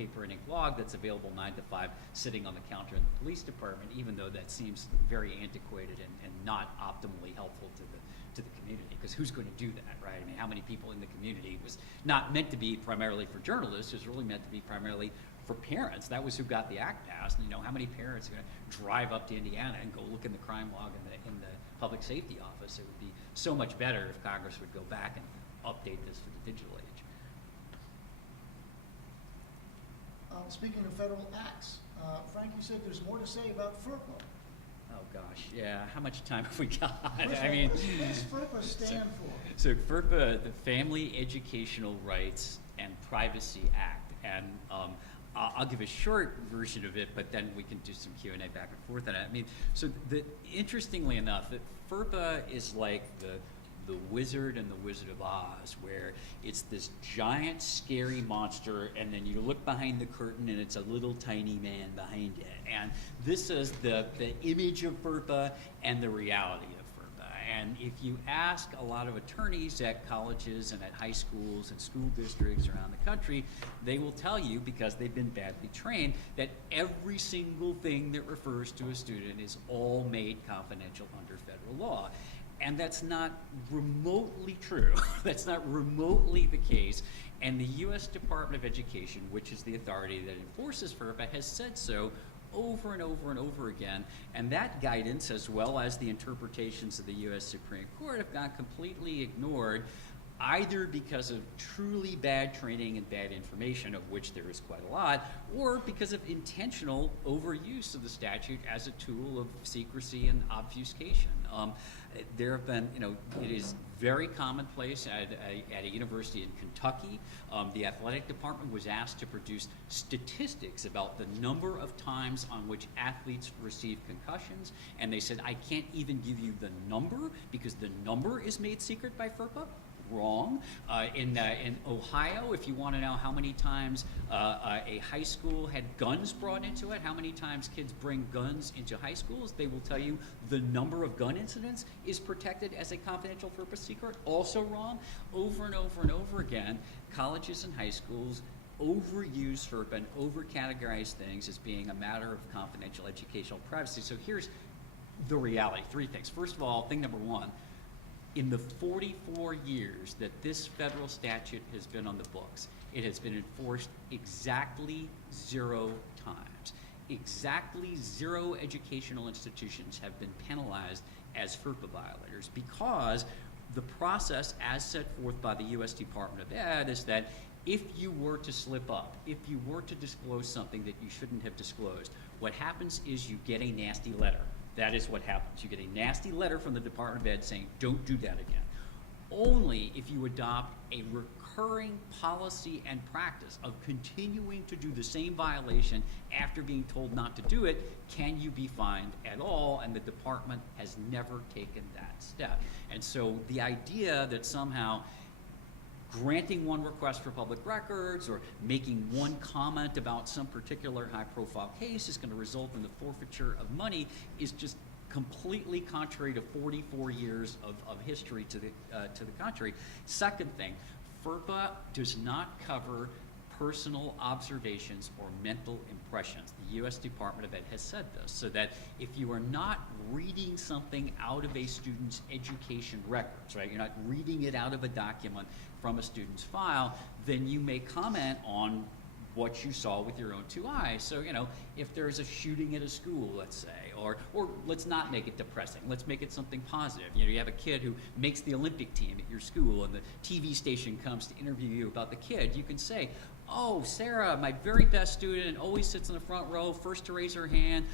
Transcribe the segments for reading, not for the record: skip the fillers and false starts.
paper and ink log that's available 9 to 5 sitting on the counter in the police department, even though that seems very antiquated and not optimally helpful to the community, because who's going to do that, right? I mean, how many people in the community? It was not meant to be primarily for journalists, it was really meant to be primarily for parents. That was who got the act passed. You know, how many parents are going to drive up to Indiana and go look in the crime log in the public safety office? It would be so much better if Congress would go back and update this for the digital age. Speaking of federal acts, Frank, you said there's more to say about FERPA. Oh gosh, yeah. How much time have we got? I mean, what does FERPA stand for? So FERPA, the Family Educational Rights and Privacy Act, and I'll give a short version of it, but then we can do some Q&A back and forth on it. I mean, so interestingly enough, that FERPA is like the Wizard and the Wizard of Oz, where it's this giant scary monster, and then you look behind the curtain and it's a little tiny man behind it. And this is the image of FERPA and the reality of FERPA. And if you ask a lot of attorneys at colleges and at high schools and school districts around the country, they will tell you, because they've been badly trained, that every single thing that refers to a student is all made confidential under federal law. And that's not remotely true. That's not remotely the case. And the U.S. Department of Education, which is the authority that enforces FERPA, has said so over and over and over again. And that guidance, as well as the interpretations of the U.S. Supreme Court, have got completely ignored, either because of truly bad training and bad information, of which there is quite a lot, or because of intentional overuse of the statute as a tool of secrecy and obfuscation. There have been, it is very commonplace at a university in Kentucky. The athletic department was asked to produce statistics about the number of times on which athletes received concussions, and they said, I can't even give you the number because the number is made secret by FERPA. Wrong. In Ohio, if you want to know how many times a high school had guns brought into it, how many times kids bring guns into high schools, they will tell you the number of gun incidents is protected as a confidential FERPA secret. Also wrong. Over and over and over again, colleges and high schools overuse FERPA and overcategorize things as being a matter of confidential educational privacy. So here's the reality. 3 things. First of all, thing number 1, in the 44 years that this federal statute has been on the books, it has been enforced exactly 0 times. Exactly 0 educational institutions have been penalized as FERPA violators, because the process as set forth by the U.S. Department of Ed is that if you were to slip up, if you were to disclose something that you shouldn't have disclosed, what happens is you get a nasty letter. That is what happens. You get a nasty letter from the Department of Ed saying, don't do that again. Only if you adopt a recurring policy and practice of continuing to do the same violation after being told not to do it, can you be fined at all, and the department has never taken that step. And so the idea that somehow granting one request for public records or making one comment about some particular high-profile case is going to result in the forfeiture of money is just completely contrary to 44 years of history to the contrary. Second thing, FERPA does not cover personal observations or mental impressions. The U.S. Department of Ed has said this, so that if you are not reading something out of a student's education records, right, you're not reading it out of a document from a student's file, then you may comment on what you saw with your own 2 eyes. So, if there's a shooting at a school, let's say, or let's not make it depressing, let's make it something positive. You have a kid who makes the Olympic team at your school, and the TV station comes to interview you about the kid. You can say, oh, Sarah, my very best student, always sits in the front row, first to raise her hand.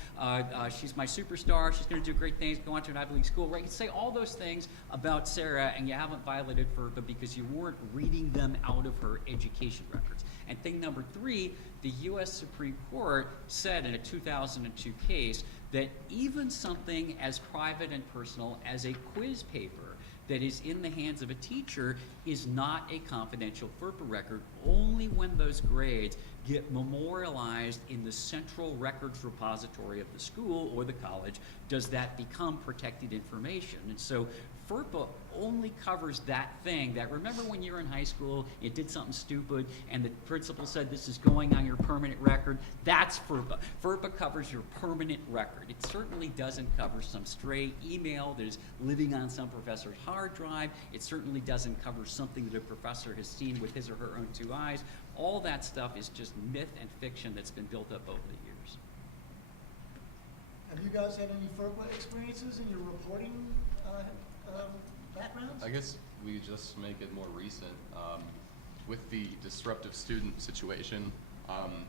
She's my superstar. She's going to do great things, go on to an Ivy League school, right? You can say all those things about Sarah, and you haven't violated FERPA because you weren't reading them out of her education records. And thing number 3, the U.S. Supreme Court said in a 2002 case that even something as private and personal as a quiz paper that is in the hands of a teacher is not a confidential FERPA record. Only when those grades get memorialized in the central records repository of the school or the college does that become protected information. And so FERPA only covers that thing that, remember when you were in high school, you did something stupid and the principal said this is going on your permanent record? That's FERPA. FERPA covers your permanent record. It certainly doesn't cover some stray email that is living on some professor's hard drive. It certainly doesn't cover something that a professor has seen with his or her own two eyes. All that stuff is just myth and fiction that's been built up over the years. Have you guys had any FERPA experiences in your reporting backgrounds? I guess we just make it more recent with the disruptive student situation,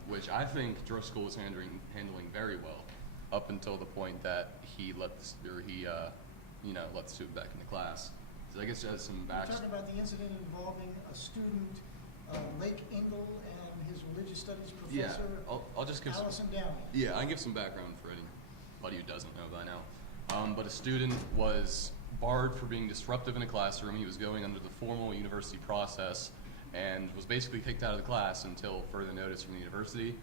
which I Driscoll was handling very well up until the point that he let the student back into class. So I guess it has some You're talking about the incident involving a student, Lake Ingle, and his religious studies professor, I'll just give Allison Downey. Yeah, I can give some background for anybody who doesn't know by now. But a student was barred for being disruptive in a classroom. He was going under the formal university process and was basically kicked out of the class until further notice from the university.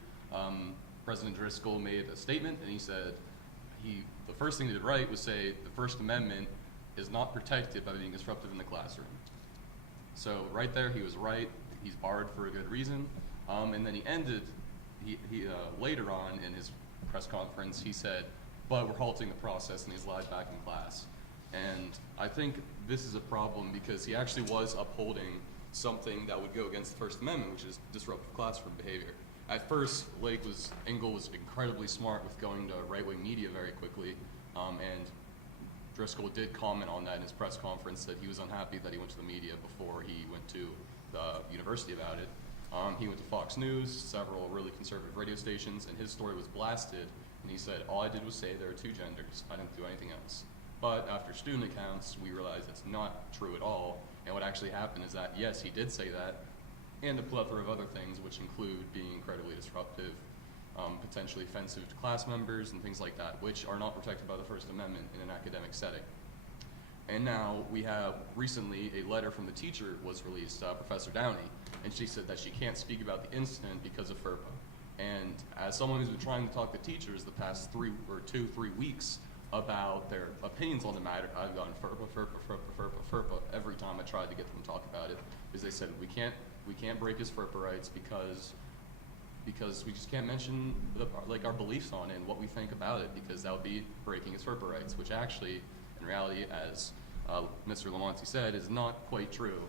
President Driscoll made a statement, and he said the first thing he did right was say the First Amendment is not protected by being disruptive in the classroom. So right there, he was right. He's barred for a good reason. And then he ended, later on in his press conference, he said, but we're halting the process, and he's allowed back in class. And I think this is a problem because he actually was upholding something that would go against the First Amendment, which is disruptive classroom behavior. At first, Ingle was incredibly smart with going to right-wing media very quickly, and Driscoll did comment on that in his press conference that he was unhappy that he went to the media before he went to the university about it. He went to Fox News, several really conservative radio stations, and his story was blasted, and he said, all I did was say there are two genders, I didn't do anything else. But after student accounts, we realized it's not true at all, and what actually happened is that, yes, he did say that, and a plethora of other things, which include being incredibly disruptive, potentially offensive to class members, and things like that, which are not protected by the First Amendment in an academic setting. And now we have recently a letter from the teacher was released, Professor Downey, and she said that she can't speak about the incident because of FERPA. And as someone who's been trying to talk to teachers the past 3 weeks about their opinions on the matter, I've gotten FERPA every time I tried to get them to talk about it, because they said we can't break his FERPA rights because we just can't mention our beliefs on it and what we think about it, because that would be breaking his FERPA rights, which actually, in reality, as Mr. Lamonti said, is not quite true.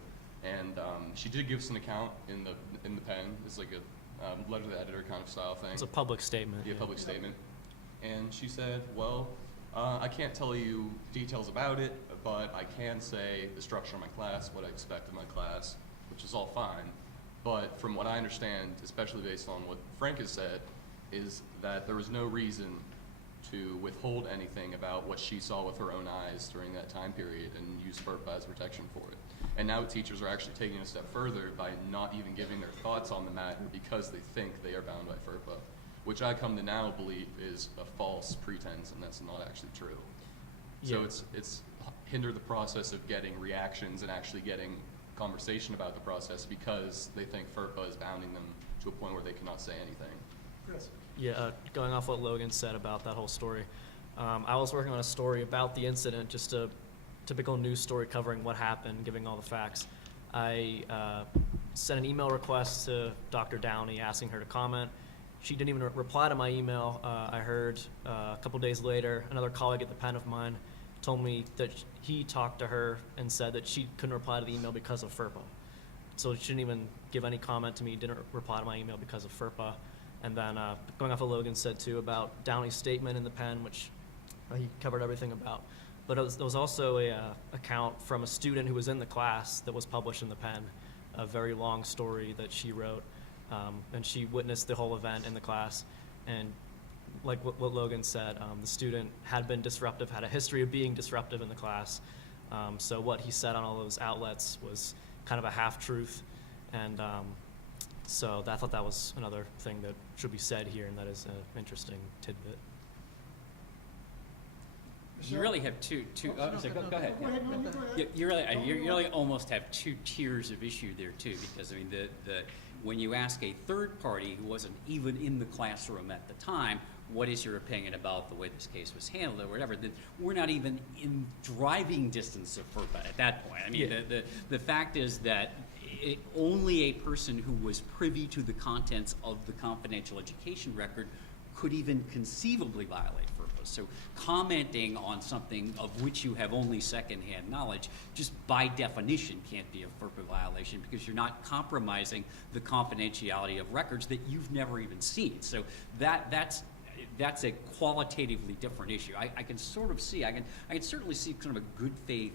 And she did give us an account in the pen. It's like a letter to the editor kind of style thing. It's a public statement. Yeah, public statement. And she said, well, I can't tell you details about it, but I can say the structure of my class, what I expect of my class, which is all fine. But from what I understand, especially based on what Frank has said, is that there was no reason to withhold anything about what she saw with her own eyes during that time period and use FERPA as protection for it. And now teachers are actually taking it a step further by not even giving their thoughts on the matter because they think they are bound by FERPA, which I come to now believe is a false pretense, and that's not actually true. Yeah. So it's hindered the process of getting reactions and actually getting conversation about the process because they think FERPA is bounding them to a point where they cannot say anything. Chris? Yeah, going off what Logan said about that whole story, I was working on a story about the incident, just a typical news story covering what happened, giving all the facts. I sent an email request to Dr. Downey asking her to comment. She didn't even reply to my email. I heard a couple days later, another colleague at the Penn of mine told me that he talked to her and said that she couldn't reply to the email because of FERPA. So she didn't even give any comment to me, didn't reply to my email because of FERPA. And then going off what Logan said too about Downey's statement in the Penn, which he covered everything about. But there was also a account from a student who was in the class that was published in the Penn, a very long story that she wrote, and she witnessed the whole event in the class. And like what Logan said, the student had been disruptive, had a history of being disruptive in the class. So what he said on all those outlets was kind of a half-truth. And so I thought that was another thing that should be said here, and that is an interesting tidbit. You really have two. Go ahead. Go ahead, no, you go ahead. You really almost have two tiers of issue there too, because I mean when you ask a third party who wasn't even in the classroom at the time, what is your opinion about the way this case was handled or whatever, then we're not even in driving distance of FERPA at that point. I mean, Yeah. the fact is that only a person who was privy to the contents of the confidential education record could even conceivably violate FERPA. So commenting on something of which you have only secondhand knowledge, just by definition can't be a FERPA violation, because you're not compromising the confidentiality of records that you've never even seen. So that's a qualitatively different issue. I can sort of see, I can certainly see kind of a good faith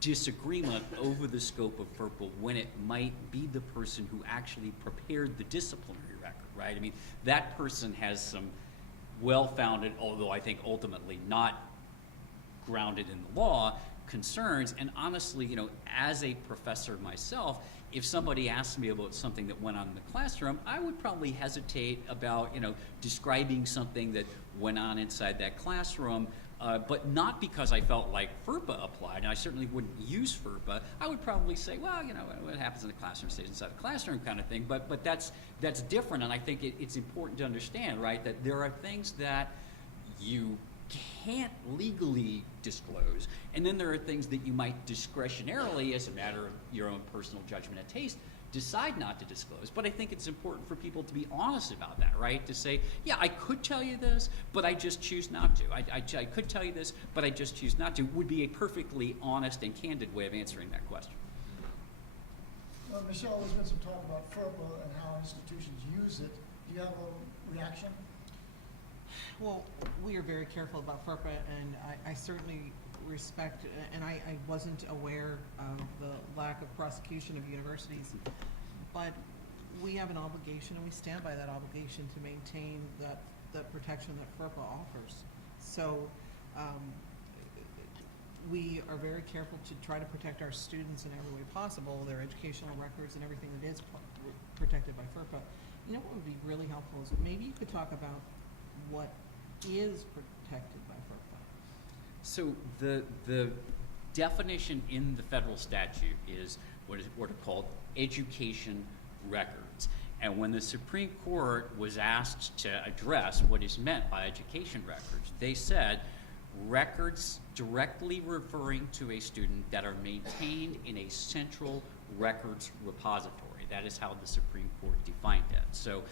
disagreement over the scope of FERPA when it might be the person who actually prepared the disciplinary record, right? I mean, that person has some well-founded, although I think ultimately not grounded in the law, concerns. And honestly, you know, as a professor myself, if somebody asked me about something that went on in the classroom, I would probably hesitate about, you know, describing something that went on inside that classroom, but not because I felt like FERPA applied, and I certainly wouldn't use FERPA. I would probably say, well, you know, what happens in the classroom stays inside the classroom kind of thing, but that's different, and I think it's important to understand, right, that there are things that you can't legally disclose, and then there are things that you might discretionarily, as a matter of your own personal judgment and taste, decide not to disclose. But I think it's important for people to be honest about that, right? To say, yeah, I could tell you this, but I just choose not to. I could tell you this, but I just choose not to, would be a perfectly honest and candid way of answering that question. Michelle, there's been some talk about FERPA and how institutions use it. Do you have a reaction? Well, we are very careful about FERPA, and I certainly respect, and I wasn't aware of the lack of prosecution of universities, but we have an obligation, and we stand by that obligation to maintain the protection that FERPA offers. So we are very careful to try to protect our students in every way possible, their educational records and everything that is protected by FERPA. You know what would be really helpful is maybe you could talk about what is protected by FERPA. So the definition in the federal statute is what are called education records. And when the Supreme Court was asked to address what is meant by education records, they said records directly referring to a student that are maintained in a central records repository. That is how the Supreme Court defined it. So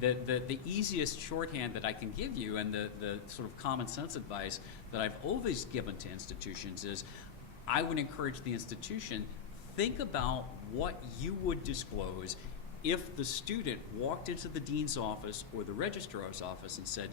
the easiest shorthand that I can give you, and the sort of common sense advice that I've always given to institutions, is I would encourage the institution, think about what you would disclose if the student walked into the dean's office or the registrar's office and said,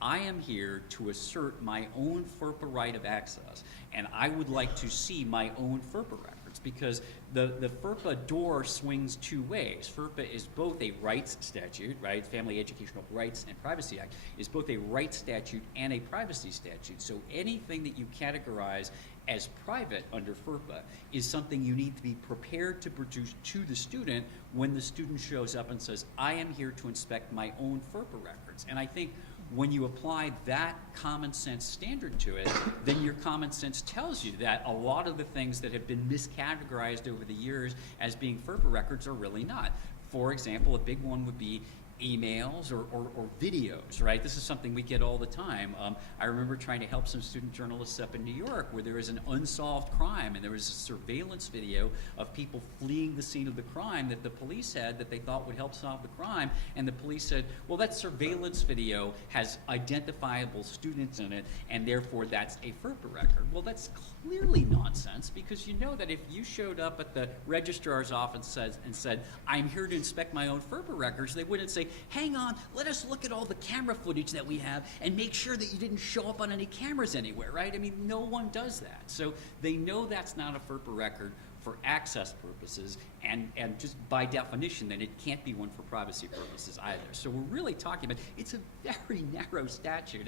I am here to assert my own FERPA right of access, and I would like to see my own FERPA records, because the FERPA door swings two ways. FERPA is both a rights statute, right? Family Educational Rights and Privacy Act is both a rights statute and a privacy statute. So anything that you categorize as private under FERPA is something you need to be prepared to produce to the student when the student shows up and says, I am here to inspect my own FERPA records. And I think when you apply that common sense standard to it, then your common sense tells you that a lot of the things that have been miscategorized over the years as being FERPA records are really not. For example, a big one would be emails or videos, right? This is something we get all the time. I remember trying to help some student journalists up in New York where there was an unsolved crime, and there was a surveillance video of people fleeing the scene of the crime that the police had that they thought would help solve the crime, and the police said, well, that surveillance video has identifiable students in it, and therefore that's a FERPA record. Well, that's clearly nonsense, because you know that if you showed up at the registrar's office and said, I'm here to inspect my own FERPA records, they wouldn't say, hang on, let us look at all the camera footage that we have and make sure that you didn't show up on any cameras anywhere, right? I mean, no one does that. So they know that's not a FERPA record for access purposes, and just by definition, then it can't be one for privacy purposes either. So we're really talking about, it's a very narrow statute.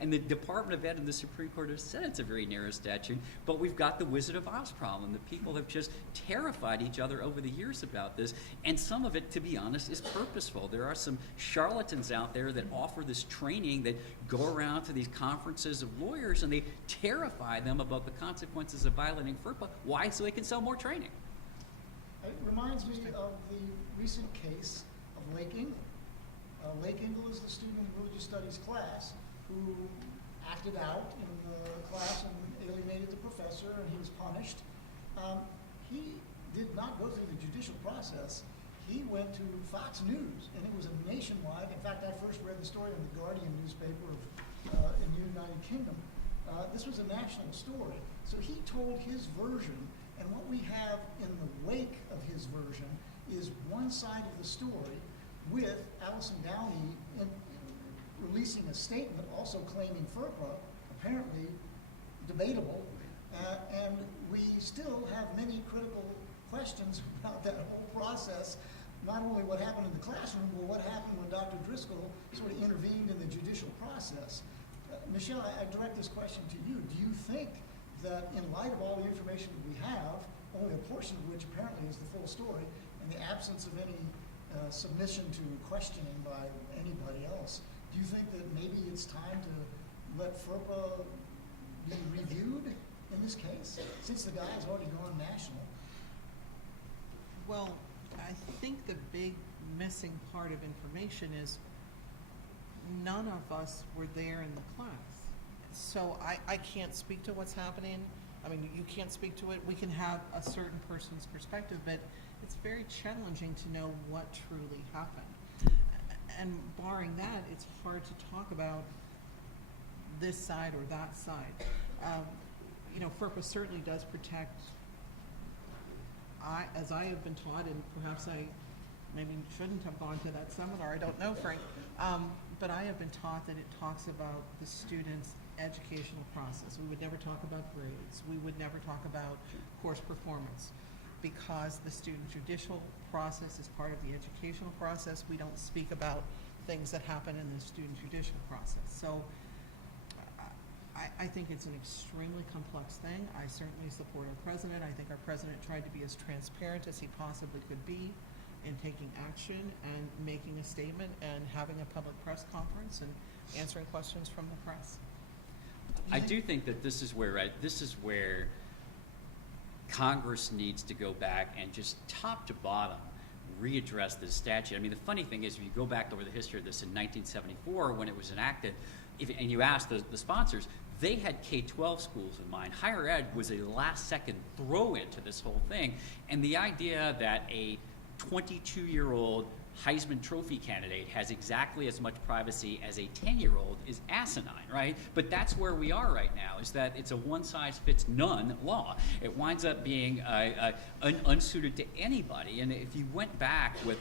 And the Department of Ed and the Supreme Court have said it's a very narrow statute, but we've got the Wizard of Oz problem. The people have just terrified each other over the years about this, and some of it, to be honest, is purposeful. There are some charlatans out there that offer this training that go around to these conferences of lawyers, and they terrify them about the consequences of violating FERPA. Why? So they can sell more training. It reminds me of the recent case of Lake Ingle. Lake Ingle is the student in religious studies class who acted out in the class and alienated the professor, and he was punished. He did not go through the judicial process. He went to Fox News, and it was a nationwide. In fact, I first read the story in the Guardian newspaper in the United Kingdom. This was a national story. So he told his version, and what we have in the wake of his version is one side of the story with Allison Downey releasing a statement also claiming FERPA, apparently debatable, and we still have many critical questions about that whole process, not only what happened in the classroom, but what happened when Dr. Driscoll sort of intervened in the judicial process. Michelle, I direct this question to you. Do you think that in light of all the information that we have, only a portion of which apparently is the full story, in the absence of any submission to questioning by anybody else, do you think that maybe it's time to let FERPA be reviewed in this case, since the guy has already gone national? Well, I think the big missing part of information is none of us were there in the class. So I can't speak to what's happening. I mean, you can't speak to it. We can have a certain person's perspective, but it's very challenging to know what truly happened. And barring that, it's hard to talk about this side or that side. You know, FERPA certainly does protect, as I have been taught, and perhaps I maybe shouldn't have gone to that seminar, I don't know, Frank, but I have been taught that it talks about the student's educational process. We would never talk about grades. We would never talk about course performance, because the student judicial process is part of the educational process. We don't speak about things that happen in the student judicial process. So I think it's an extremely complex thing. I certainly support our president. I think our president tried to be as transparent as he possibly could be in taking action and making a statement and having a public press conference and answering questions from the press. I do think that this is where Congress needs to go back and just top to bottom readdress this statute. I mean, the funny thing is, if you go back over the history of this in 1974 when it was enacted, and you ask the sponsors, they had K-12 schools in mind. Higher ed was a last-second throw into this whole thing, and the idea that a 22-year-old Heisman Trophy candidate has exactly as much privacy as a 10-year-old is asinine, right? But that's where we are right now, is that it's a one-size-fits-none law. It winds up being unsuited to anybody, and if you went back with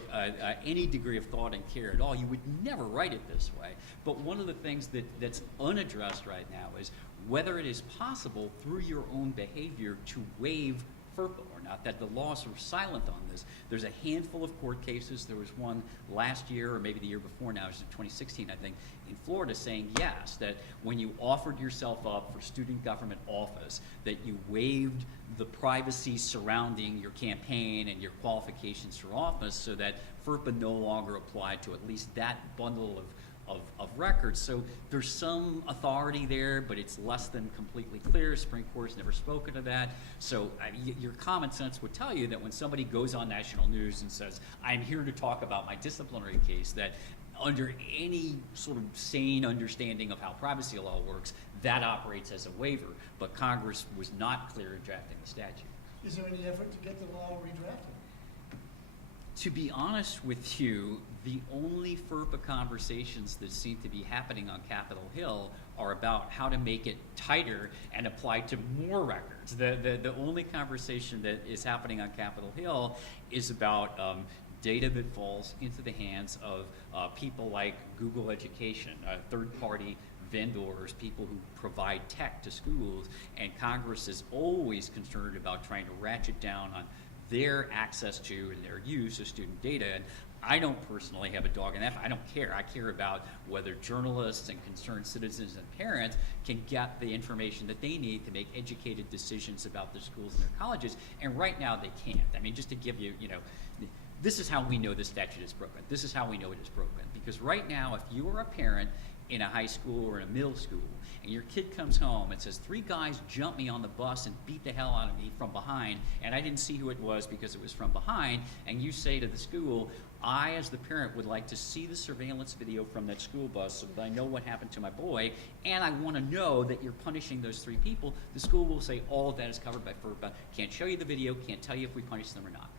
any degree of thought and care at all, you would never write it this way. But one of the things that's unaddressed right now is whether it is possible through your own behavior to waive FERPA or not, that the laws are silent on this. There's a handful of court cases. There was one last year, or maybe the year before now, it was in 2016, I think, in Florida, saying yes, that when you offered yourself up for student government office, that you waived the privacy surrounding your campaign and your qualifications for office, so that FERPA no longer applied to at least that bundle of records. So there's some authority there, but it's less than completely clear. Supreme Court's never spoken to that. So your common sense would tell you that when somebody goes on national news and says, I'm here to talk about my disciplinary case, that under any sort of sane understanding of how privacy law works, that operates as a waiver. But Congress was not clear in drafting the statute. Is there any effort to get the law redrafted? To be honest with you, the only FERPA conversations that seem to be happening on Capitol Hill are about how to make it tighter and apply to more records. The only conversation that is happening on Capitol Hill is about data that falls into the hands of people like Google Education, third-party vendors, people who provide tech to schools, and Congress is always concerned about trying to ratchet down on their access to and their use of student data. And I don't personally have a dog in that. I don't care. I care about whether journalists and concerned citizens and parents can get the information that they need to make educated decisions about their schools and their colleges. And right now they can't. I mean, just to give you, this is how we know the statute is broken. This is how we know it is broken. Because right now, if you are a parent in a high school or in a middle school, and your kid comes home and says, 3 guys jumped me on the bus and beat the hell out of me from behind, and I didn't see who it was because it was from behind, and you say to the school, I, as the parent, would like to see the surveillance video from that school bus so that I know what happened to my boy, and I want to know that you're punishing those 3 people, the school will say all of that is covered by FERPA, can't show you the video, can't tell you if we punish them or not.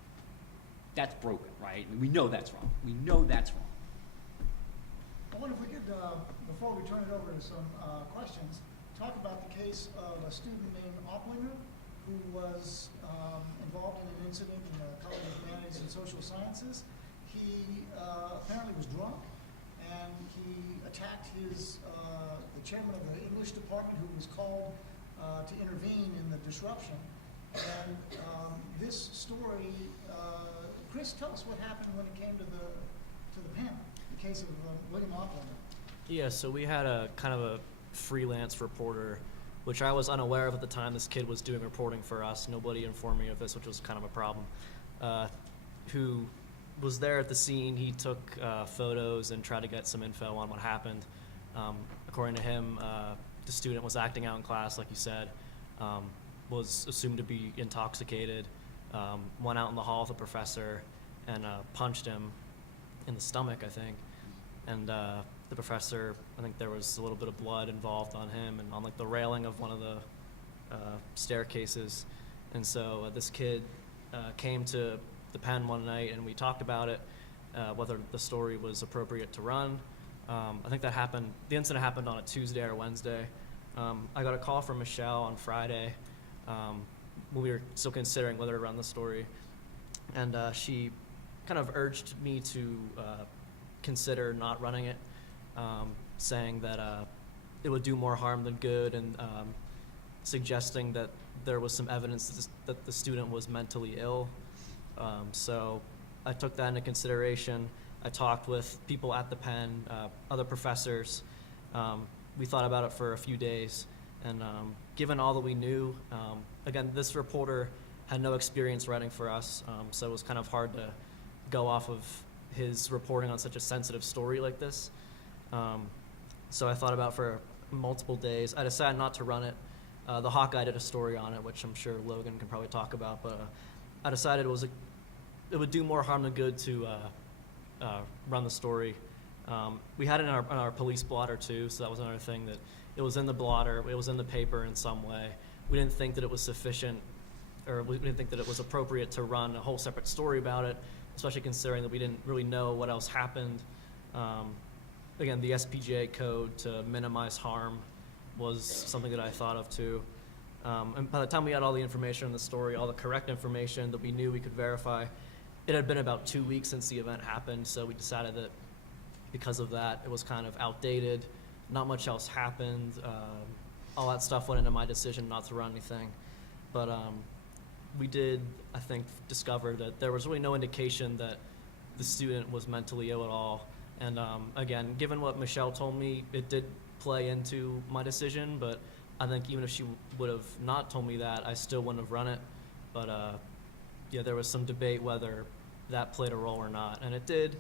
That's broken, right? I mean, we know that's wrong. We know that's wrong. I wonder if we could, before we turn it over to some questions, talk about the case of a student named Opplinger who was involved in an incident in the College of Humanities and Social Sciences. He apparently was drunk, and he attacked the chairman of the English department, who was called to intervene in the disruption. And this story, Chris, tell us what happened when it came to the pen, the case of William Opplinger. Yeah, so we had a kind of a freelance reporter, which I was unaware of at the time. This kid was doing reporting for us. Nobody informed me of this, which was kind of a problem. Who was there at the scene. He took photos and tried to get some info on what happened. According to him, the student was acting out in class, like you said, was assumed to be intoxicated, went out in the hall with the professor and punched him in the stomach, I think. And the professor, I think there was a little bit of blood involved on him and on like the railing of one of the staircases. And so this kid came to the pen one night and we talked about it, whether the story was appropriate to run. I think the incident happened on a Tuesday or Wednesday. I got a call from Michelle on Friday when we were still considering whether to run the story. And she kind of urged me to consider not running it, saying that it would do more harm than good, and suggesting that there was some evidence that the student was mentally ill. So I took that into consideration. I talked with people at the pen, other professors. We thought about it for a few days, and given all that we knew, again, this reporter had no experience writing for us, so it was kind of hard to go off of his reporting on such a sensitive story like this. So I thought about it for multiple days. I decided not to run it. The Hawkeye did a story on it, which I'm sure Logan can probably talk about, but I decided it would do more harm than good to run the story. We had it in our police blotter too, so that was another thing, that it was in the blotter, it was in the paper in some way. We didn't think that it was sufficient, or we didn't think that it was appropriate to run a whole separate story about it, especially considering that we didn't really know what else happened. Again, the SPJ code to minimize harm was something that I thought of too. And by the time we had all the information in the story, all the correct information that we knew we could verify, it had been about 2 weeks since the event happened, so we decided that because of that, it was kind of outdated, not much else happened. All that stuff went into my decision not to run anything. But we did, I think, discover that there was really no indication that the student was mentally ill at all. And again, given what Michelle told me, it did play into my decision, but I think even if she would have not told me that, I still wouldn't have run it. But yeah, there was some debate whether that played a role or not, and it did.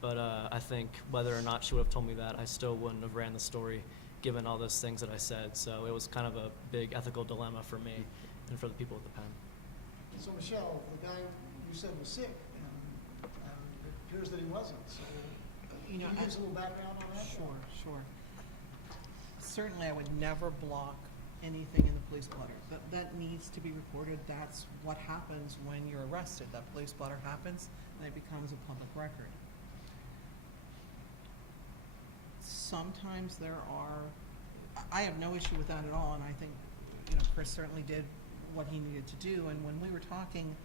But I think whether or not she would have told me that, I still wouldn't have ran the story, given all those things that I said. So it was kind of a big ethical dilemma for me and for the people at the pen. So Michelle, the guy you said was sick, and it appears that he wasn't. So You know, can you give us a little background on that? Sure. Certainly, I would never block anything in the police blotter. That needs to be recorded. That's what happens when you're arrested. That police blotter happens, and it becomes a public record. Sometimes I have no issue with that at all, and I think, Chris certainly did what he needed to do. And when we were talking,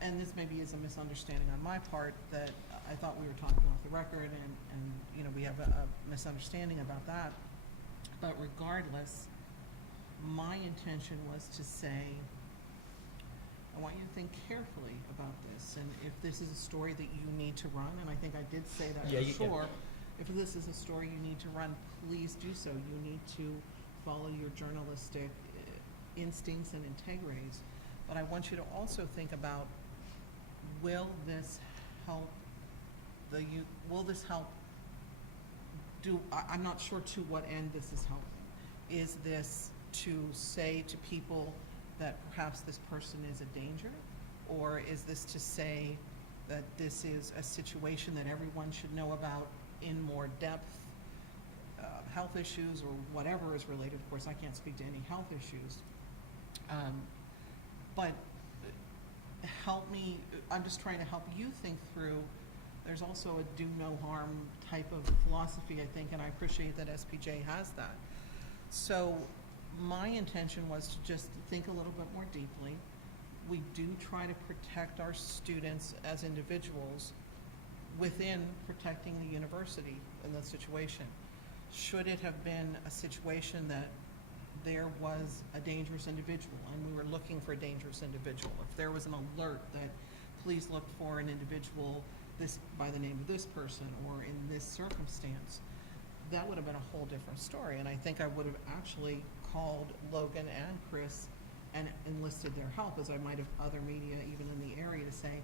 and this maybe is a misunderstanding on my part, that I thought we were talking off the record, and we have a misunderstanding about that. But regardless, my intention was to say, I want you to think carefully about this, and if this is a story that you need to run, and I think I did say that for sure. If this is a story you need to run, please do so. You need to follow your journalistic instincts and integrities. But I want you to also think about, will this help I'm not sure to what end this is helping. Is this to say to people that perhaps this person is a danger? Or is this to say that this is a situation that everyone should know about in more depth, health issues or whatever is related? Of course, I can't speak to any health issues. But help me, I'm just trying to help you think through. There's also a do no harm type of philosophy, I think, and I appreciate that SPJ has that. So my intention was to just think a little bit more deeply. We do try to protect our students as individuals within protecting the university in that situation. Should it have been a situation that there was a dangerous individual and we were looking for a dangerous individual, if there was an alert that please look for an individual this by the name of this person or in this circumstance, that would have been a whole different story. And I think I would have actually called Logan and Chris and enlisted their help, as I might have other media even in the area, to say,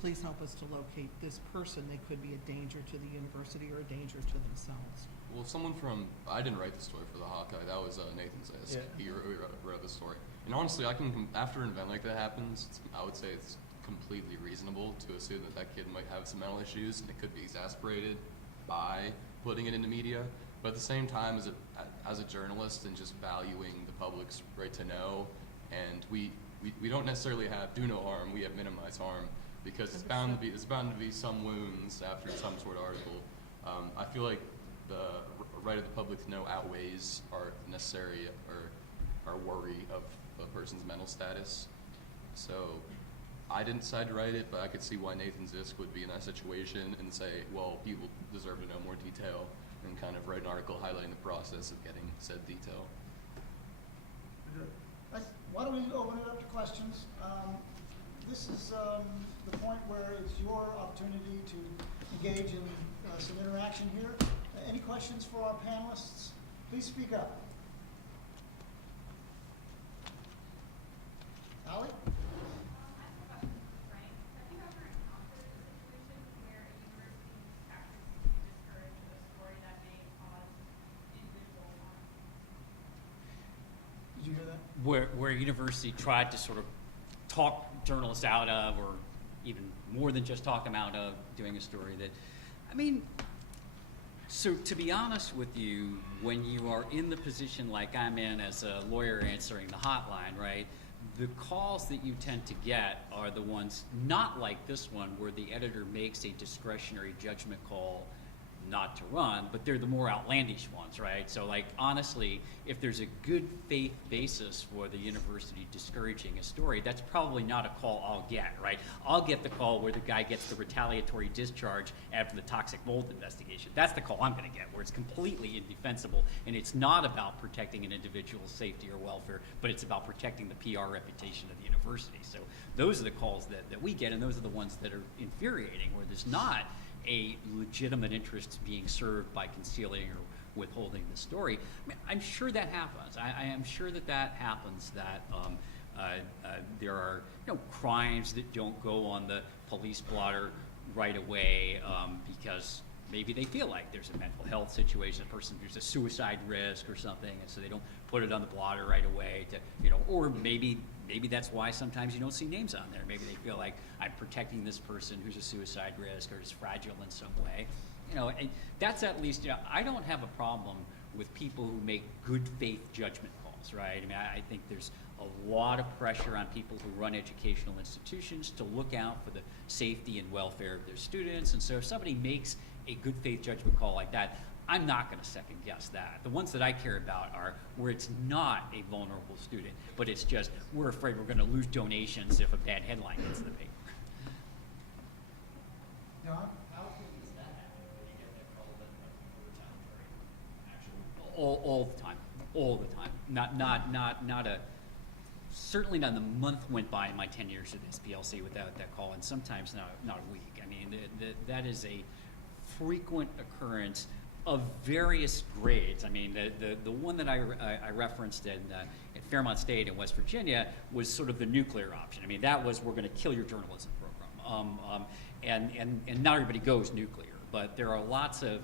please help us to locate this person. They could be a danger to the university or a danger to themselves. Well, someone from, I didn't write the story for the Hawkeye, that was Nathan Zisk. Yeah. He wrote the story. And honestly, after an event like that happens, I would say it's completely reasonable to assume that that kid might have some mental issues and it could be exasperated by putting it into media. But at the same time, as a journalist and just valuing the public's right to know, and we don't necessarily have do no harm, we have minimize harm, because it's bound to be some wounds after some sort of article. I feel like the right of the public to know outweighs our necessary or our worry of a person's mental status. So I didn't decide to write it, but I could see why Nathan Zisk would be in that situation and say, well, people deserve to know more detail, and kind of write an article highlighting the process of getting said detail. Why don't we open it up to questions? This is the point where it's your opportunity to engage in some interaction here. Any questions for our panelists? Please speak up. Allie? Did you hear that? Where a university tried to sort of talk journalists out of, or even more than just talk them out of, doing a story that, I mean, so to be honest with you, when you are in the position like I'm in as a lawyer answering the hotline, right, the calls that you tend to get are the ones not like this one where the editor makes a discretionary judgment call not to run, but they're the more outlandish ones, right? So like, honestly, if there's a good faith basis for the university discouraging a story, that's probably not a call I'll get, right? I'll get the call where the guy gets the retaliatory discharge after the toxic mold investigation. That's the call I'm gonna get, where it's completely indefensible, and it's not about protecting an individual's safety or welfare, but it's about protecting the PR reputation of the university. So those are the calls that we get, and those are the ones that are infuriating, where there's not a legitimate interest being served by concealing or withholding the story. I mean, I'm sure that happens. I am sure that happens, that there are crimes that don't go on the police blotter right away because maybe they feel like there's a mental health situation, there's a suicide risk or something, and so they don't put it on the blotter right away to, or maybe that's why sometimes you don't see names on there. Maybe they feel like I'm protecting this person who's a suicide risk or is fragile in some way. And that's at least, I don't have a problem with people who make good faith judgment calls, right? I mean, I think there's a lot of pressure on people who run educational institutions to look out for the safety and welfare of their students. And so if somebody makes a good faith judgment call like that, I'm not going to second guess that. The ones that I care about are where it's not a vulnerable student, but it's just, we're afraid we're going to lose donations if a bad headline gets in the paper. Don? How often does that happen when you get that call that retaliatory action? All the time, all the time. Not certainly not a month went by in my 10 years at SPLC without that call, and sometimes not a week. I mean, that is a frequent occurrence of various grades. I mean, the one that I referenced at Fairmont State in West Virginia was sort of the nuclear option. I mean, that was, we're going to kill your journalism program. And not everybody goes nuclear, but there are lots of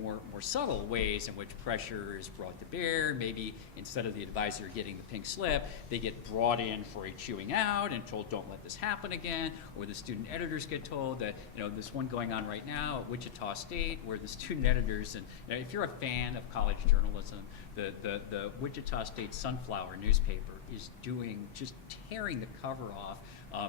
more subtle ways in which pressure is brought to bear. Maybe instead of the advisor getting the pink slip, they get brought in for a chewing out and told, don't let this happen again. Or the student editors get told that, there's one going on right now at Wichita State where the student editors, and if you're a fan of college journalism, the Wichita State Sunflower newspaper is just tearing the cover off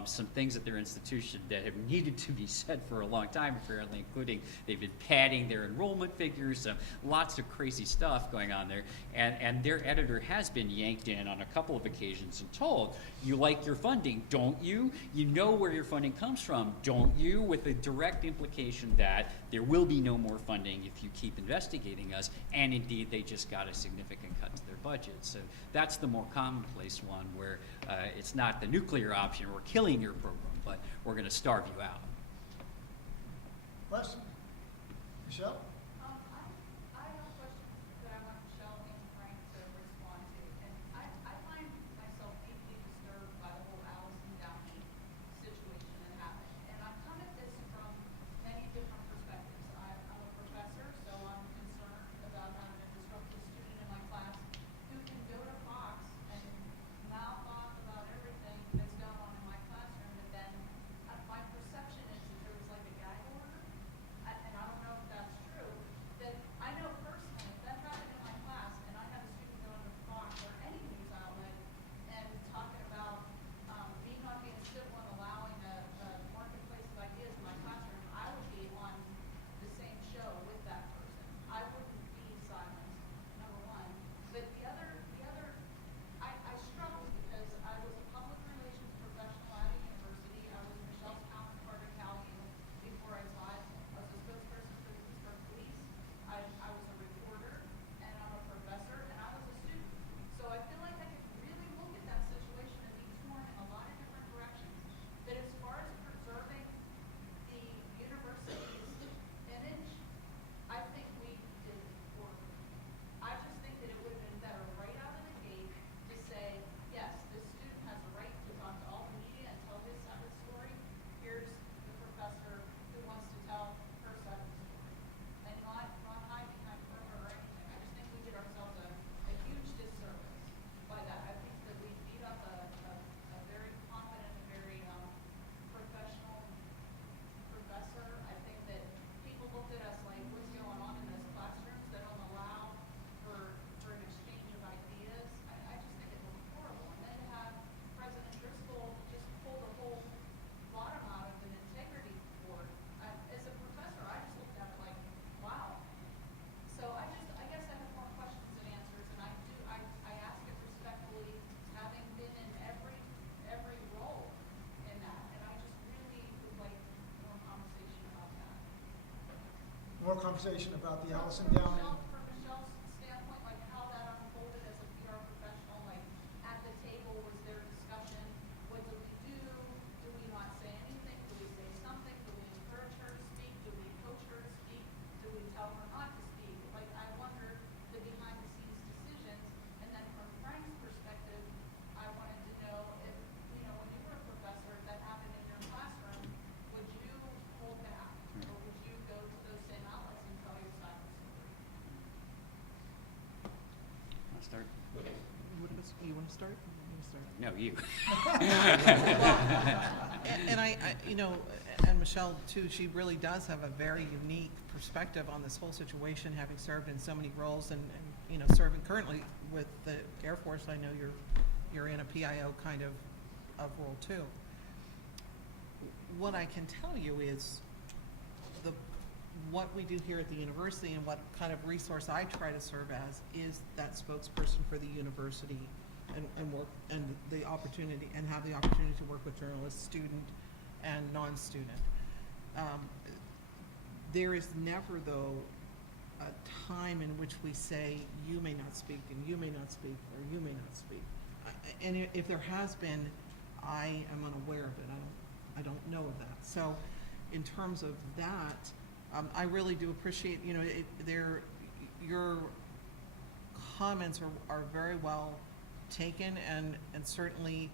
some things at their institution that have needed to be said for a long time, apparently, including they've been padding their enrollment figures, lots of crazy stuff going on there. And their editor has been yanked in on a couple of occasions and told, you like your funding, don't you? You know where your funding comes from, don't you? With the direct implication that there will be no more funding if you keep investigating us. And indeed, they just got a significant cut to their budget. So that's the more commonplace one where it's not the nuclear option, we're killing your program, but we're going to starve you out. Question? Michelle? I have a question that I want Michelle and Frank to respond to. And I find myself deeply disturbed by the whole Allison Downey situation that happened. And I come at this from many different perspectives. I'm a professor, so I'm concerned about having a disruptive student in my class who can go to Fox and mouth off about everything that's going on in my classroom, but then my perception is that there was like a gag order, and I don't know if that's true, that I know personally, if that happened in my class and I had a student going to Fox or any news outlet and talking about me not being civil and allowing a marketplace of ideas in my classroom, I would be on the same show with that person. I wouldn't be silenced, number one. But the other, I struggled because I was a public relations professional at a university. I was Michelle's counterpart at Calhoun before I taught. I was a spokesperson for the Pittsburgh Police. I was a reporter, and I'm a professor, and I was a student. So I feel like I could really look at that situation and be torn in a lot of different directions. But as far as preserving the university's image, I think we did poorly. I just think that it would have been better right out of the gate to say, yes, this student has a right to talk to all the media and tell his side of the story. Here's the professor who wants to tell her side of the story. And not hide behind FERPA or anything. I just think we did ourselves a huge disservice by that. I think that we beat up a very competent, very professional professor. I think that people looked at us like, what's going on in those classrooms that don't allow for an exchange of ideas. I just think it looked horrible. And then to have President Driscoll just pull the whole bottom out of an integrity board. As a professor, I just looked at it like, wow. So I guess I have more questions than answers, and I ask it respectfully, having been in every role in that, and I just really would like more conversation about that. More conversation about the Allison From Downey. Michelle's standpoint, like how that unfolded as a PR professional, like at the table, was there discussion? What do we do? Do we not say anything? Do we say something? Do we encourage her to speak? Do we coach her to speak? Do we tell her not to speak? Like, I wonder the behind the scenes decisions. And then from Frank's perspective, I wanted to know if, when you were a professor, if that happened in your classroom, would you hold back? Or would you go to those same outlets and tell your side of the story? I'll start. You want to start? No, you. And and Michelle too, she really does have a very unique perspective on this whole situation, having served in so many roles and serving currently with the Air Force. I know you're in a PIO kind of role too. What I can tell you is what we do here at the university and what kind of resource I try to serve as is that spokesperson for the university and work and the opportunity and have the opportunity to work with journalists, student and non-student. There is never though a time in which we say you may not speak and you may not speak or you may not speak. And if there has been, I am unaware of it. I don't know of that. So in terms of that, I really do appreciate, your comments are very well taken and certainly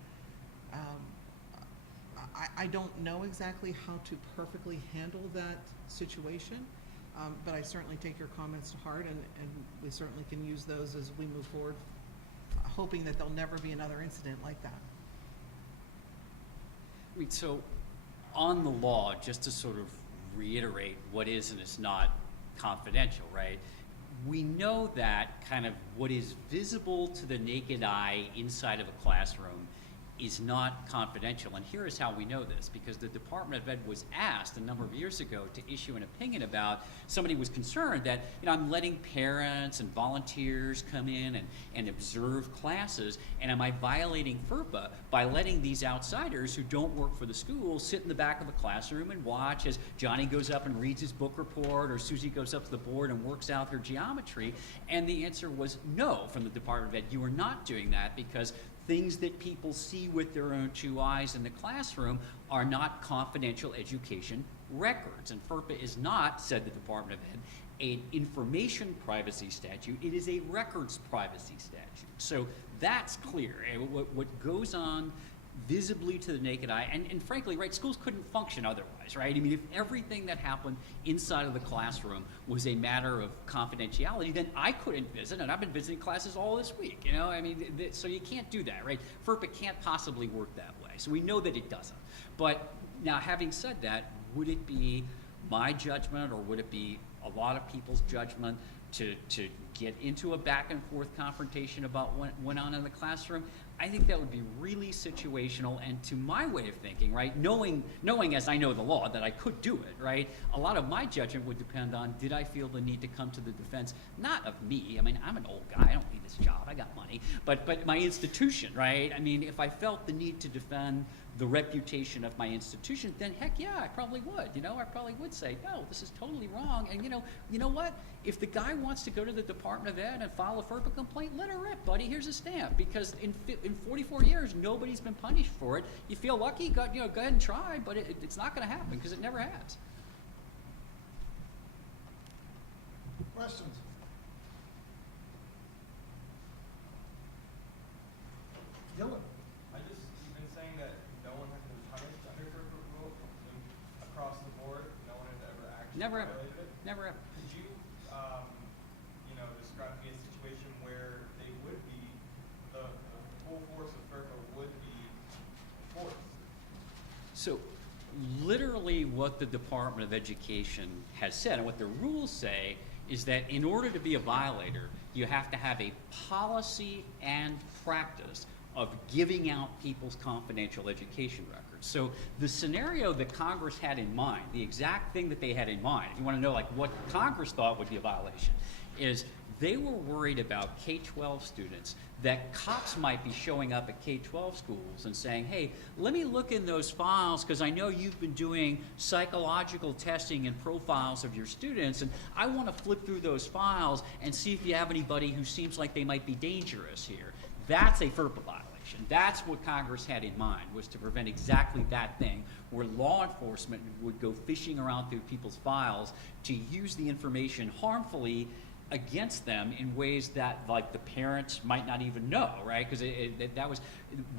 I don't know exactly how to perfectly handle that situation. But I certainly take your comments to heart, and we certainly can use those as we move forward, hoping that there'll never be another incident like that. Wait, so on the law, just to sort of reiterate what is and is not confidential, right? We know that kind of what is visible to the naked eye inside of a classroom is not confidential. And here is how we know this, because the Department of Ed was asked a number of years ago to issue an opinion about, somebody was concerned that, I'm letting parents and volunteers come in and observe classes, and am I violating FERPA by letting these outsiders who don't work for the school sit in the back of the classroom and watch as Johnny goes up and reads his book report, or Susie goes up to the board and works out her geometry? And the answer was no from the Department of Ed. You are not doing that, because things that people see with their own two eyes in the classroom are not confidential education records. And FERPA is not, said the Department of Ed, an information privacy statute. It is a records privacy statute. So that's clear. And what goes on visibly to the naked eye, and frankly, right, schools couldn't function otherwise, right? I mean, if everything that happened inside of the classroom was a matter of confidentiality, then I couldn't visit, and I've been visiting classes all this week, I mean, so you can't do that, right? FERPA can't possibly work that way, so we know that it doesn't. But now, having said that, would it be my judgment, or would it be a lot of people's judgment to get into a back and forth confrontation about what went on in the classroom? I think that would be really situational, and to my way of thinking, right, knowing as I know the law that I could do it, right, a lot of my judgment would depend on, did I feel the need to come to the defense, not of me, I mean, I'm an old guy, I don't need this job, I got money, but my institution, right? I mean, if I felt the need to defend the reputation of my institution, then heck yeah, I probably would, I probably would say, no, this is totally wrong, and you know what? If the guy wants to go to the Department of Ed and file a FERPA complaint, let her rip, buddy, here's a stamp, because in 44 years, nobody's been punished for it. You feel lucky, go ahead and try, but it's not gonna happen, because it never has. Questions? Dylan? You've been saying that no one has been punished under FERPA rule across the board, no one has ever actually Never ever, violated it? never ever. Could you, describe to me a situation where they would be, the full force of FERPA would be enforced? So literally what the Department of Education has said, and what the rules say, is that in order to be a violator, you have to have a policy and practice of giving out people's confidential education records. So the scenario that Congress had in mind, the exact thing that they had in mind, if you want to know what Congress thought would be a violation, is they were worried about K-12 students, that cops might be showing up at K-12 schools and saying, hey, let me look in those files, because I know you've been doing psychological testing and profiles of your students, and I want to flip through those files and see if you have anybody who seems like they might be dangerous here. That's a FERPA violation. That's what Congress had in mind, was to prevent exactly that thing, where law enforcement would go fishing around through people's files to use the information harmfully against them in ways that the parents might not even know, right? Because that was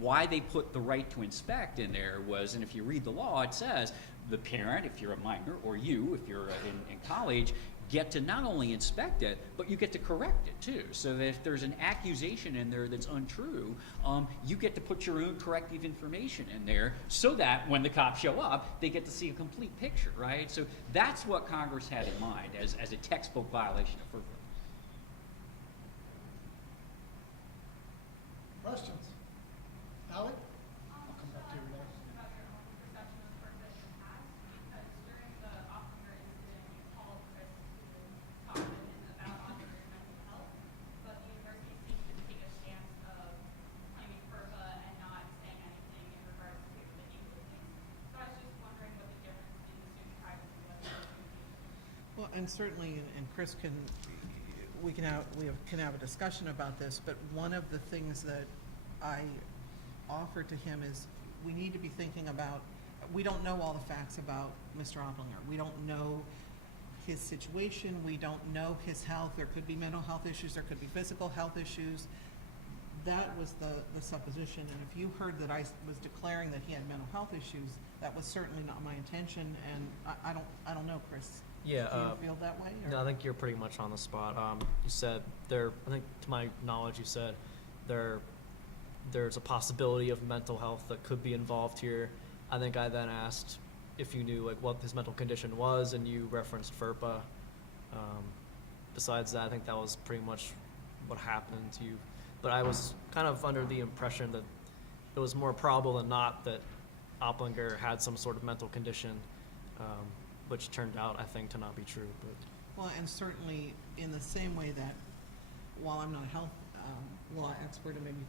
why they put the right to inspect in there was, and if you read the law, it says the parent, if you're a minor, or you, if you're in college, get to not only inspect it, but you get to correct it too. So that if there's an accusation in there that's untrue, you get to put your own corrective information in there, so that when the cops show up, they get to see a complete picture, right? So that's what Congress had in mind as a textbook violation of FERPA. Questions? Alec? I'll come back to you, Renee. About your own perception of FERPA in the past, because during the Oppenheimer incident, you called Chris to talk with him about Oppenheimer's mental health, but the university seemed to take a stance of claiming FERPA and not saying anything in regards to the legal things. So I was just wondering what the difference in the student privacy was. Well, and certainly, and Chris we can have a discussion about this, but one of the things that I offered to him is we need to be thinking about, we don't know all the facts about Mr. Opplinger. We don't know his situation. We don't know his health. There could be mental health issues. There could be physical health issues. That was the supposition. And if you heard that I was declaring that he had mental health issues, that was certainly not my intention. And I don't know, Chris. Yeah. Do you feel that way? Or? No, I think you're pretty much on the spot. You said I think to my knowledge, you said there's a possibility of mental health that could be involved here. I think I then asked if you knew like what his mental condition was, and you referenced FERPA. Besides that, I think that was pretty much what happened to you. But I was kind of under the impression that it was more probable than not that Opplinger had some sort of mental condition, which turned out, I think, to not be true. But Well, and certainly in the same way that while I'm not a health law expert, and maybe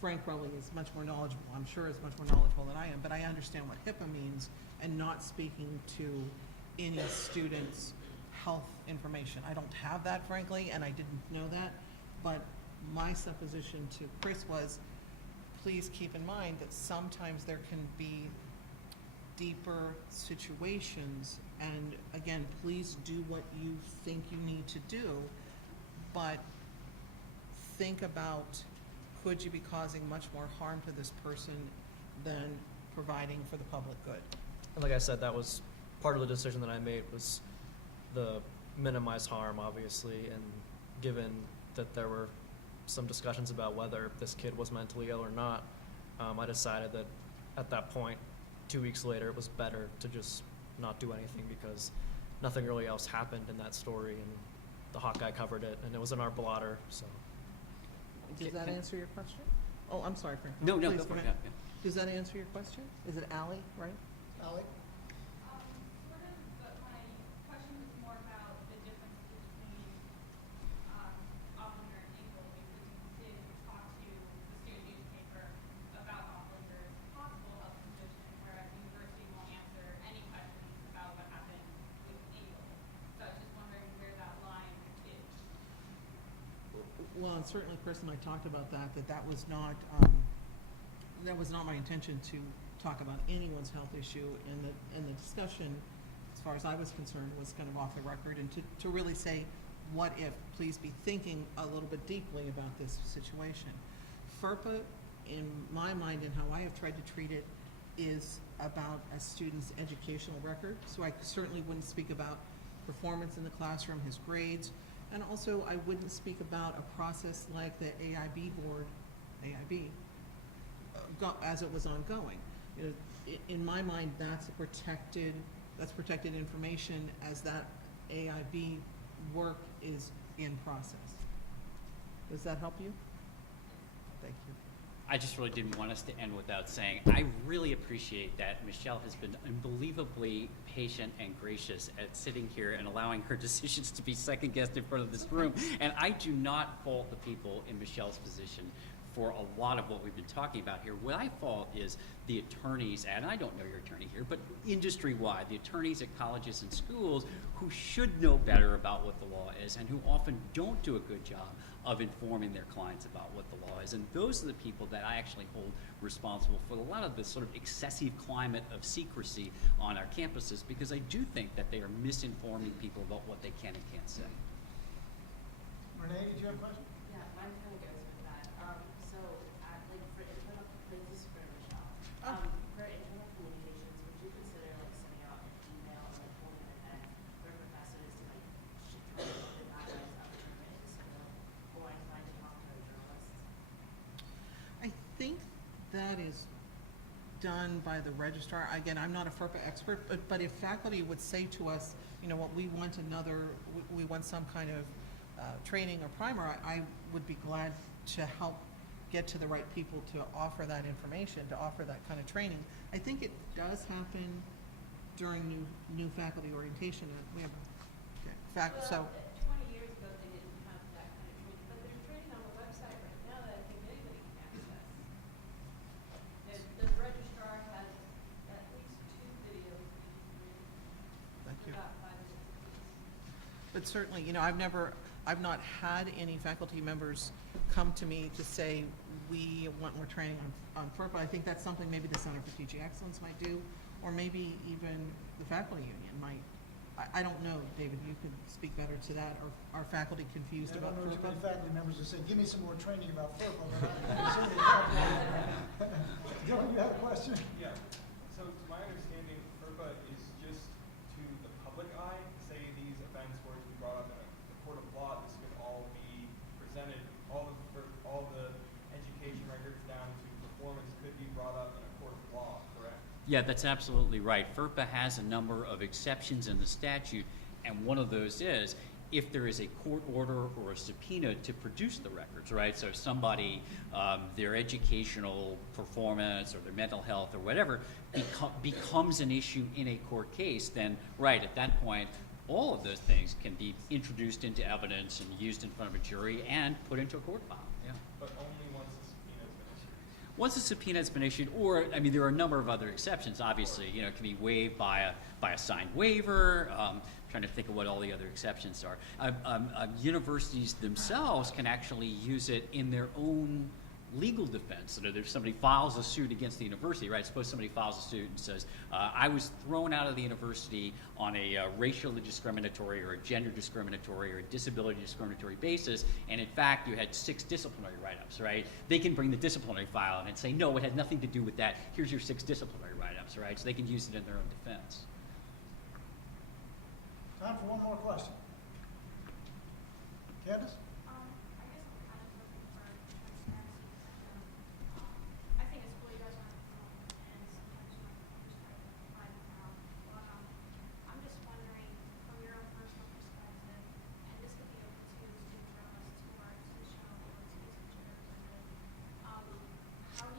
Frank probably is much more knowledgeable, I'm sure is much more knowledgeable than I am, but I understand what HIPAA means and not speaking to any student's health information. I don't have that, frankly, and I didn't know that, but my supposition to Chris was, please keep in mind that sometimes there can be deeper situations, and again, please do what you think you need to do, but think about, could you be causing much more harm to this person than providing for the public good? and like I said, that was part of the decision that I made, was the minimize harm, obviously, and given that there were some discussions about whether this kid was mentally ill or not, I decided that at that point, 2 weeks later, it was better to just not do anything because nothing really else happened in that story, and the Hawkeye covered it, and it was in our blotter, so. Does that answer your question? Oh, I'm sorry, Frank. No, Please, go for it. ahead. Yeah. Does that answer your question? Is it Ally, right? Ally? Sort of, but my question was more about the difference between Opplinger and Engel, because you did talk to the student newspaper about Opplinger's possible health condition, whereas the university won't answer any questions about what happened with Engel. So I was just wondering where that line is. Well, and certainly Chris and I talked about that was not my intention to talk about anyone's health issue, and the discussion, as far as I was concerned, was kind of off the record, and to really say, what if, please be thinking a little bit deeply about this situation. FERPA, in my mind and how I have tried to treat it, is about a student's educational record, so I certainly wouldn't speak about performance in the classroom, his grades, and also I wouldn't speak about a process like the AIB board, as it was ongoing. You know, in my mind, that's protected information as that AIB work is in process. Does that help you? Thank you. I just really didn't want us to end without saying, I really appreciate that Michelle has been unbelievably patient and gracious at sitting here and allowing her decisions to be second-guessed in front of this room. And I do not fault the people in Michelle's position for a lot of what we've been talking about here. What I fault is the attorneys, and I don't know your attorney here, but industry-wide, the attorneys at colleges and schools who should know better about what the law is and who often don't do a good job of informing their clients about what the law is. And those are the people that I actually hold responsible for a lot of this sort of excessive climate of secrecy on our campuses, because I do think that they are misinforming people about what they can and can't say. Renee, did you have a question? Yeah, mine kind of goes with that. So, like for internal, like this is for Michelle. For internal communications, would you consider like sending out an email or like holding an event for professors to like try to get the guidelines out of the so they'll go and find to talk to journalists? I think that is done by the registrar. Again, I'm not a FERPA expert, but if faculty would say to us, you know what, we want we want some kind of training or primer, I would be glad to help get to the right people to offer that information, to offer that kind of training. I think it does happen during new faculty orientation. We have so. 20 years ago, they didn't have that kind of training, but there's training on the website right now that I think anybody can access. The registrar has at least 2 videos that you can read. Thank you. About 5 or 6 weeks. But certainly, you know, I've not had any faculty members come to me to say, we want more training on FERPA. I think that's something maybe the Center for Teaching Excellence might do, or maybe even the faculty union might. I don't know, David, you could speak better to that, or are faculty confused I about don't know too FERPA? many faculty members who say, give me some more training about FERPA. But I certainly have. Dylan, you had a question? Yeah. So to my understanding, FERPA is just to the public eye. Say could be brought up in a court of law, correct? Yeah, that's absolutely right. FERPA has a number of exceptions in the statute, and one of those is if there is a court order or a subpoena to produce the records, right? So somebody, their educational performance or their mental health or whatever becomes an issue in a court case, then, right, at that point, all of those things can be introduced into evidence and used in front of a jury and put into a court file, yeah. But only once the subpoena has been issued. Once a subpoena has been issued, or, I mean, there are a number of other exceptions, obviously, you know, it can be waived by a signed waiver, trying to think of what all the other exceptions are. Universities themselves can actually use it in their own legal defense. So that if somebody files a suit against the university, right? Suppose somebody files a suit and says, I was thrown out of the university on a racially discriminatory or a gender discriminatory or a disability discriminatory basis, and in fact you had 6 disciplinary write-ups, right? They can bring the disciplinary file in and say, no, it had nothing to do with that. Here's your 6 disciplinary write-ups, right? So they can use it in their own defense. Time for one more question. Candace? I guess I'm kind of looking for transparency. I think it's really does want to and sometimes you might just try to find it out. But I'm just wondering, from your own personal perspective, and this could be open to student journalists who are to the show or to the teachers, how do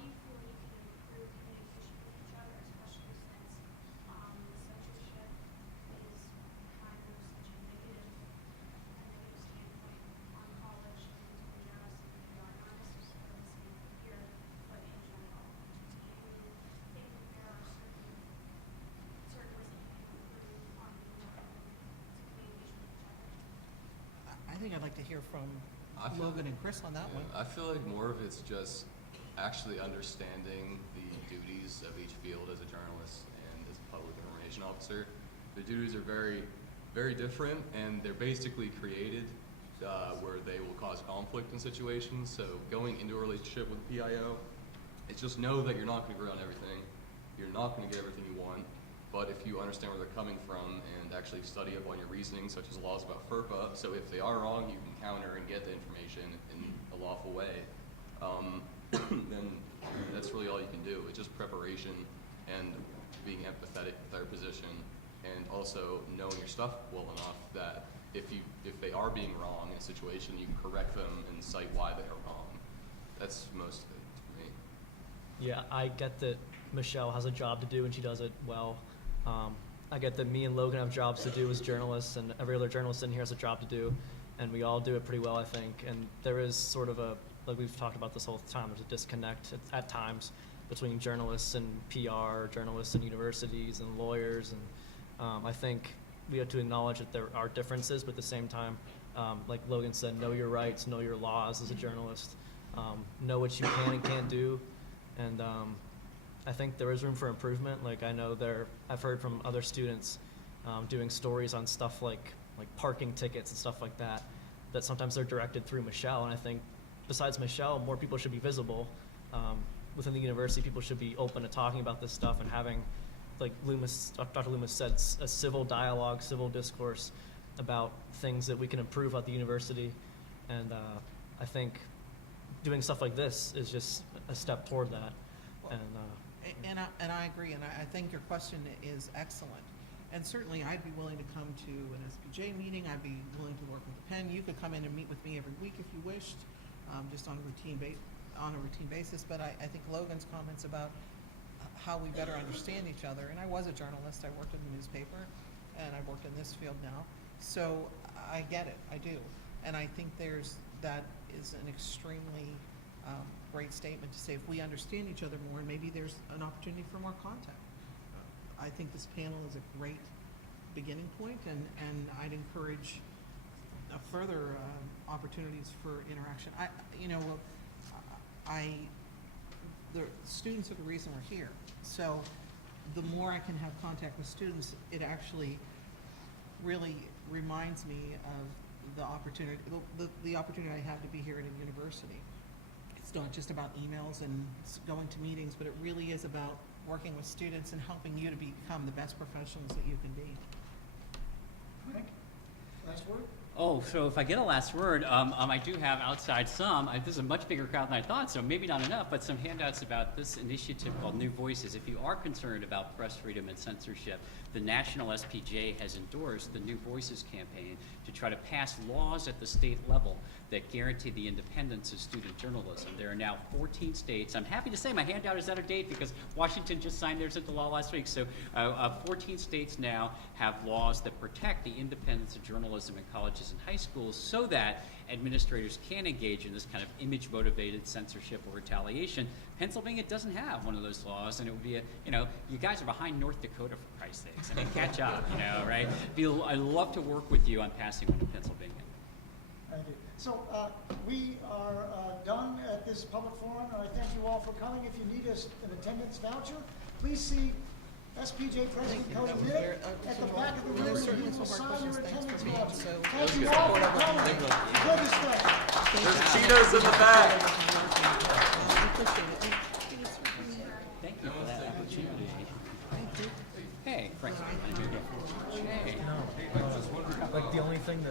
you feel you can improve communication with each other, especially since censorship is kind of such a negative standpoint on college and to the journalists and beyond, not necessarily saying here, but in general. Do you think that there are certain ways that you can improve on the communication with each other? I think I'd like to hear from I feel- Logan and Chris on that Yeah, one. I feel like more of it's just actually understanding the duties of each field as a journalist and as a public information officer. The duties are very, very different, and they're basically created where they will cause conflict in situations. So going into a relationship with a PIO, it's just know that you're not going to agree on everything. You're not going to get everything you want. But if you understand where they're coming from and actually study up on your reasoning, such as laws about FERPA, so if they are wrong, you can counter and get the information in a lawful way, then that's really all you can do. It's just preparation and being empathetic with their position, and also knowing your stuff well enough that if they are being wrong in a situation, you can correct them and cite why they are wrong. That's most of it to me. Yeah, I get that Michelle has a job to do and she does it well. I get that me and Logan have jobs to do as journalists, and every other journalist in here has a job to do, and we all do it pretty well, I think. And there is sort of a, like we've talked about this whole time, there's a disconnect at times between journalists and PR, journalists and universities and lawyers, and I think we have to acknowledge that there are differences, but at the same time, like Logan said, know your rights, know your laws as a journalist, know what you can and can't do, and I think there is room for improvement. Like I know I've heard from other students doing stories on stuff like parking tickets and stuff like that, that sometimes they're directed through Michelle, and I think besides Michelle, more people should be visible. Within the university, people should be open to talking about this stuff and having, like Dr. Loomis said, a civil dialogue, civil discourse about things that we can improve at the university. And I think doing stuff like this is just a step toward that. And I agree, and I think your question is excellent. And certainly, I'd be willing to come to an SPJ meeting. I'd be willing to work with the Penn. You could come in and meet with me every week if you wished, just on a routine basis. But I think Logan's comments about how we better understand each other. And I was a journalist. I worked in the newspaper, and I worked in this field now. So I get it. I do. And I think that is an extremely great statement to say if we understand each other more, and maybe there's an opportunity for more contact. I think this panel is a great beginning point, and I'd encourage further opportunities for interaction. The students are the reason we're here. So the more I can have contact with students, it actually really reminds me of the opportunity I have to be here at a university. It's not just about emails and going to meetings, but it really is about working with students and helping you to become the best professionals that you can be. Frank, last word? Oh, so if I get a last word, I do have outside this is a much bigger crowd than I thought, so maybe not enough, but some handouts about this initiative called New Voices. If you are concerned about press freedom and censorship, the National SPJ has endorsed the New Voices campaign to try to pass laws at the state level that guarantee the independence of student journalism. There are now 14 states. I'm happy to say my handout is out of date because Washington just signed theirs into law last week. So 14 states now have laws that protect the independence of journalism in colleges and high schools so that administrators can engage in this kind of image-motivated censorship or retaliation. Pennsylvania doesn't have one of those laws, and it would be you guys are behind North Dakota, for Christ's sakes. I mean, catch up, right? I'd love to work with you on passing one in Pennsylvania. Thank you. So we are done at this public forum, and I thank you all for coming. If you need an attendance voucher, please see SPJ President Cody Nick at the back of the room, and he will sign your attendance voucher. Thank you all for coming. Good discussion. There's Cheetos in the back. Thank you for that opportunity. Hey, Frank. Hey. Like the only thing that